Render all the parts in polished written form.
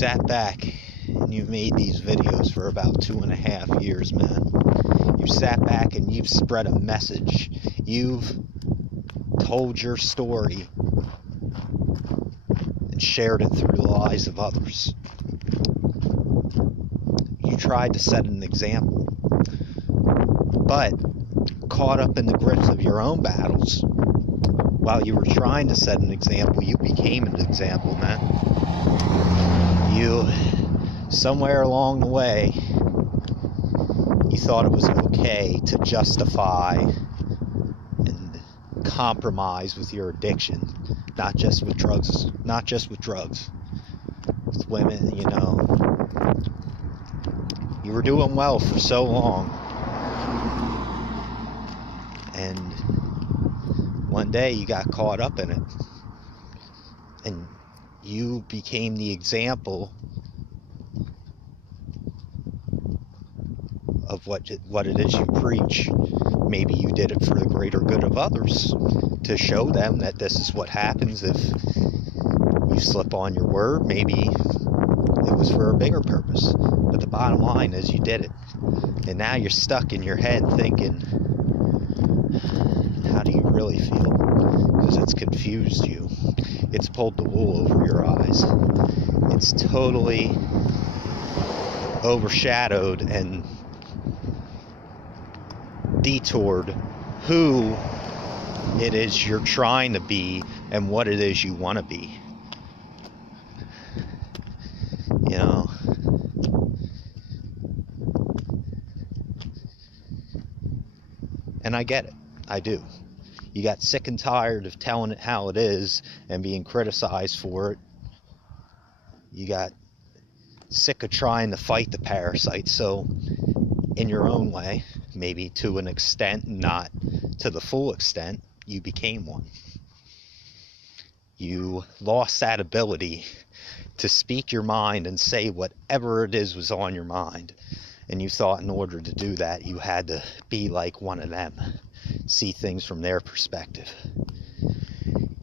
sat back and you've made these videos for about 2.5 years, man. You've sat back and you've spread a message. You've told your story and shared it through the lives of others. You tried to set an example, but caught up in the grips of your own battles, while you were trying to set an example, you became an example, man. You, somewhere along the way, you thought it was okay to justify and compromise with your addiction, not just with drugs, with women, you know. You were doing well for so long, and one day you got caught up in it, and you became the example of what it is you preach. Maybe you did it for the greater good of others, to show them that this is what happens if you slip on your word. Maybe it was for a bigger purpose, but the bottom line is you did it. And now you're stuck in your head thinking, how do you really feel? Because it's confused you. It's pulled the wool over your eyes. It's totally overshadowed and detoured who it is you're trying to be and what it is you want to be. You know, and I get it. I do. You got sick and tired of telling it how it is and being criticized for it. You got sick of trying to fight the parasite. So, in your own way, maybe to an extent, not to the full extent, you became one. You lost that ability to speak your mind and say whatever it is was on your mind. And you thought in order to do that, you had to be like one of them. See things from their perspective.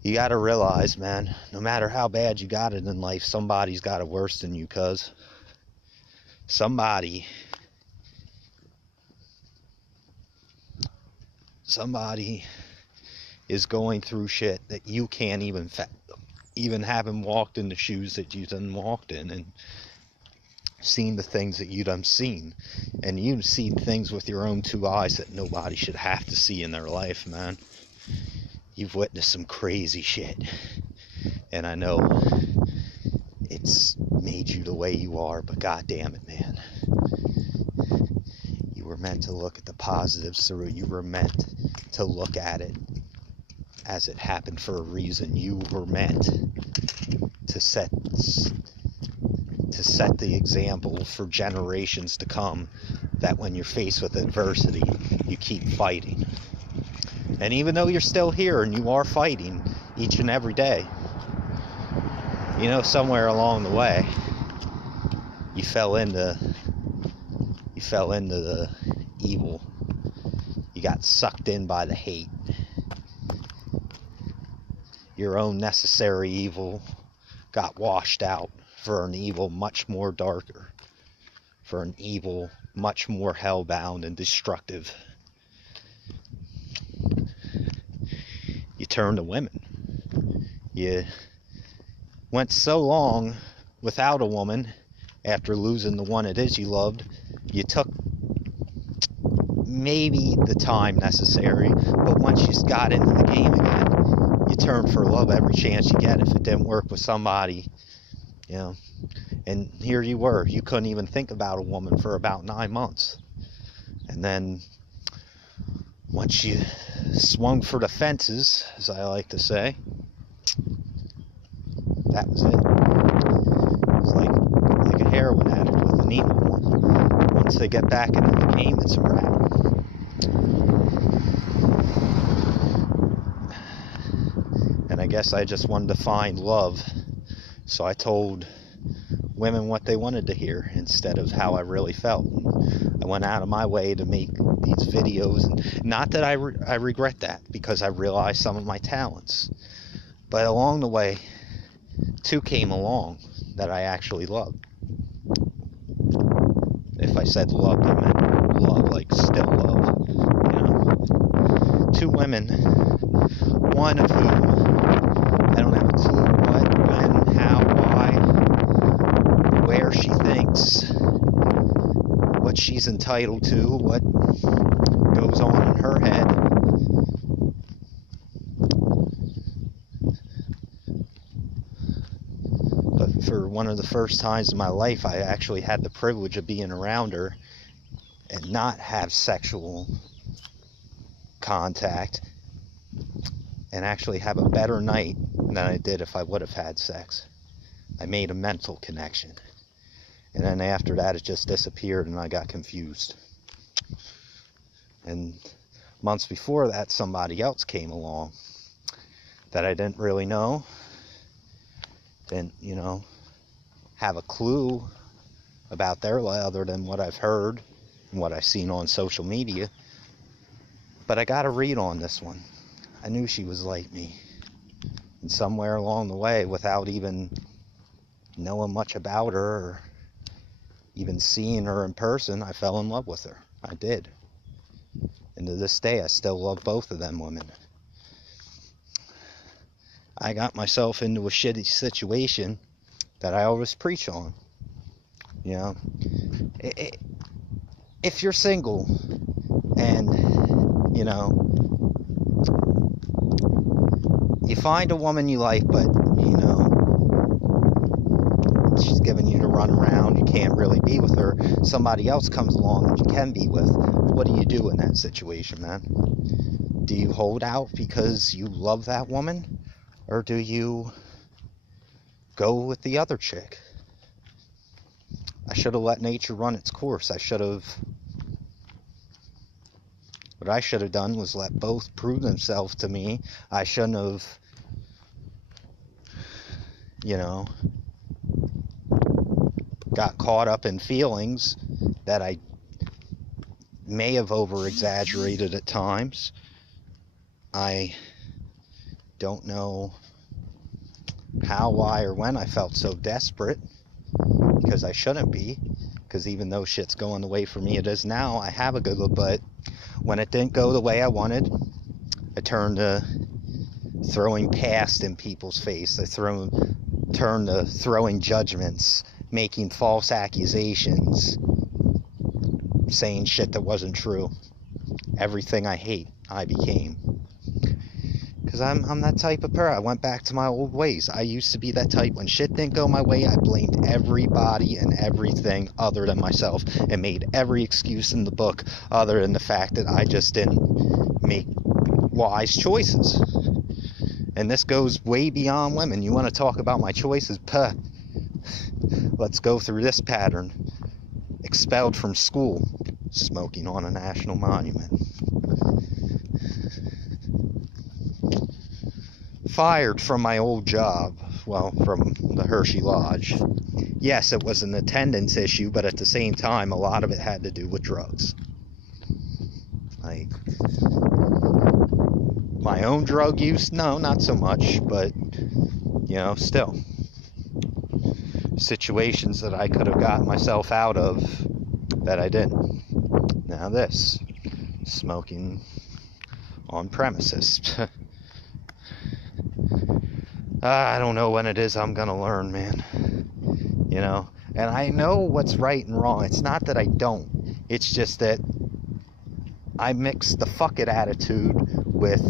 You got to realize, man, no matter how bad you got it in life, somebody's got it worse than you, cuz somebody is going through shit that you can't even haven't walked in the shoes that you done walked in, and seen the things that you done seen, and you've seen things with your own two eyes that nobody should have to see in their life, man. You've witnessed some crazy shit, and I know it's made you the way you are, but god damn it, man, you were meant to look at the positives through it. You were meant to look at it as it happened for a reason. You were meant to set the example for generations to come, that when you're faced with adversity, you keep fighting. And even though you're still here and you are fighting each and every day, you know, somewhere along the way, you fell into the evil. You got sucked in by the hate. Your own necessary evil got washed out for an evil much more darker, for an evil much more hellbound and destructive. You turned to women. You went so long without a woman after losing the one it is you loved. You took maybe the time necessary, but once you got into the game again, you turned for love every chance you get. If it didn't work with somebody, you know, and here you were. You couldn't even think about a woman for about 9 months. And then once you swung for the fences, as I like to say, that was it. It's like a heroin addict with a needle. Once they get back into the game, it's a wrap. And I guess I just wanted to find love, so I told women what they wanted to hear instead of how I really felt. I went out of my way to make these videos, and not that I regret that, because I realized some of my talents. But along the way, two came along that I actually love. If I said loved, I meant love, like still love. You know, two women, one of whom I don't have a clue what, when, how, why, where she thinks, what she's entitled to, what goes on in her head. But for one of the first times in my life, I actually had the privilege of being around her and not have sexual contact, and actually have a better night than I did if I would have had sex. I made a mental connection. And then after that, it just disappeared and I got confused. And months before that, somebody else came along that I didn't really know. Didn't, have a clue about their life other than what I've heard and what I've seen on social media. But I got a read on this one. I knew she was like me. And somewhere along the way, without even knowing much about her or even seeing her in person, I fell in love with her. I did. And to this day, I still love both of them women. I got myself into a shitty situation that I always preach on. If you're single and, you find a woman you like, but, she's giving you to run around, you can't really be with her, somebody else comes along that you can be with, what do you do in that situation, man? Do you hold out because you love that woman? Or do you go with the other chick? I should have let nature run its course. What I should have done was let both prove themselves to me. I shouldn't have, got caught up in feelings that I may have over-exaggerated at times. I don't know how, why, or when I felt so desperate, because I shouldn't be, because even though shit's going the way for me it is now, I have a good look. But when it didn't go the way I wanted, I turned to throwing past in people's face. I turned to throwing judgments, making false accusations, saying shit that wasn't true. Everything I hate, I became. Because I'm that type of person. I went back to my old ways. I used to be that type. When shit didn't go my way, I blamed everybody and everything other than myself, and made every excuse in the book other than the fact that I just didn't make wise choices. And this goes way beyond women. You want to talk about my choices? Puh. Let's go through this pattern. Expelled from school, smoking on a national monument. Fired from my old job, from the Hershey Lodge. Yes, it was an attendance issue, but at the same time, a lot of it had to do with drugs. Like, my own drug use, no, not so much, but, still. Situations that I could have gotten myself out of that I didn't. Now this, smoking on premises. I don't know when it is I'm gonna learn, man. And I know what's right and wrong. It's not that I don't. It's just that I mix the fuck it attitude with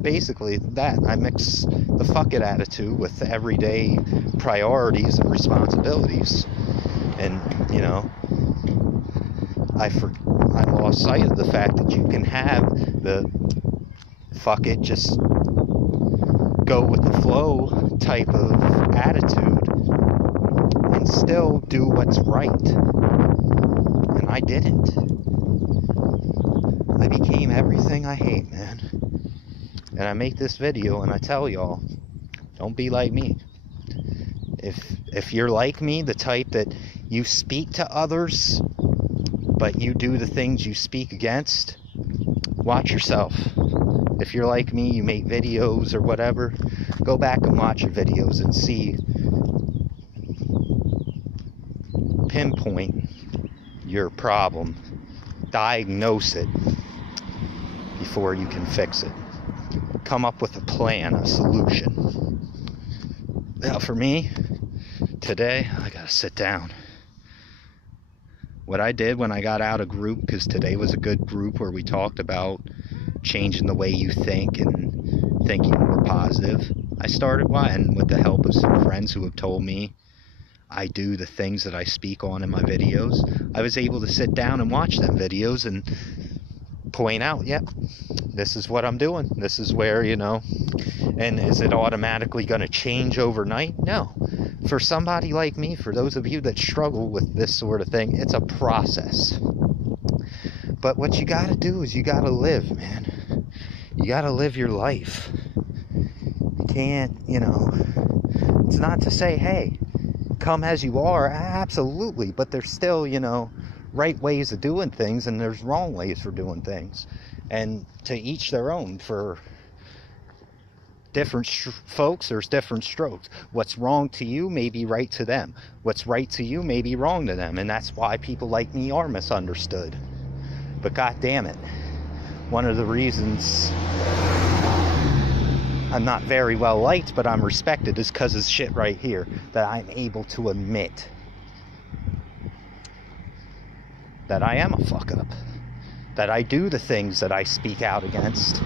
basically that. I mix the fuck it attitude with the everyday priorities and responsibilities. And, I lost sight of the fact that you can have the fuck it, just go with the flow type of attitude and still do what's right. And I didn't. I became everything I hate, man. And I make this video and I tell y'all, don't be like me. If you're like me, the type that you speak to others, but you do the things you speak against, watch yourself. If you're like me, you make videos or whatever, go back and watch your videos and see pinpoint your problem, diagnose it before you can fix it. Come up with a plan, a solution. Now for me, today, I gotta sit down. What I did when I got out of group, because today was a good group where we talked about changing the way you think and thinking more positive. I started and with the help of some friends who have told me I do the things that I speak on in my videos, I was able to sit down and watch them videos and point out, yep, this is what I'm doing. This is where, and is it automatically going to change overnight? No. For somebody like me, for those of you that struggle with this sort of thing, it's a process. But what you got to do is you got to live, man. You got to live your life. You can't, it's not to say, hey, come as you are, absolutely, but there's still, right ways of doing things and there's wrong ways for doing things, and to each their own. For different folks, there's different strokes. What's wrong to you may be right to them. What's right to you may be wrong to them, and that's why people like me are misunderstood. But god damn it, one of the reasons I'm not very well liked but I'm respected is because of shit right here, that I'm able to admit that I am a fuck up, that I do the things that I speak out against,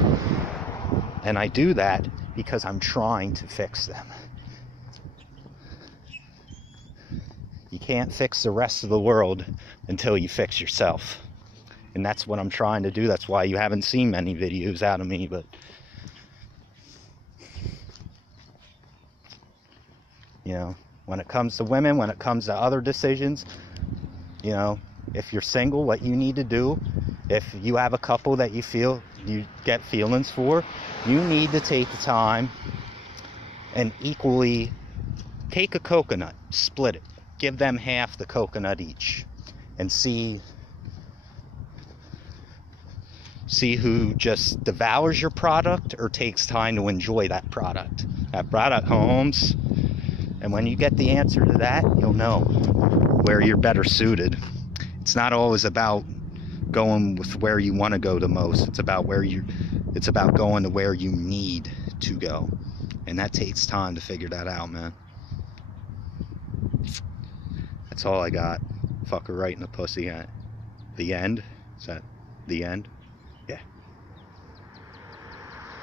and I do that because I'm trying to fix them. You can't fix the rest of the world until you fix yourself, and that's what I'm trying to do. That's why you haven't seen many videos out of me. But when it comes to women, when it comes to other decisions, if you're single, what you need to do, if you have a couple that you feel you get feelings for, you need to take the time and equally take a coconut, split it, give them half the coconut each, and see who just devours your product or takes time to enjoy that product. That product, Holmes. And when you get the answer to that, you'll know where you're better suited. It's not always about going with where you want to go the most. It's about going to where you need to go. And that takes time to figure that out, man. That's all I got. Fucker right in the pussy. The end? Is that the end?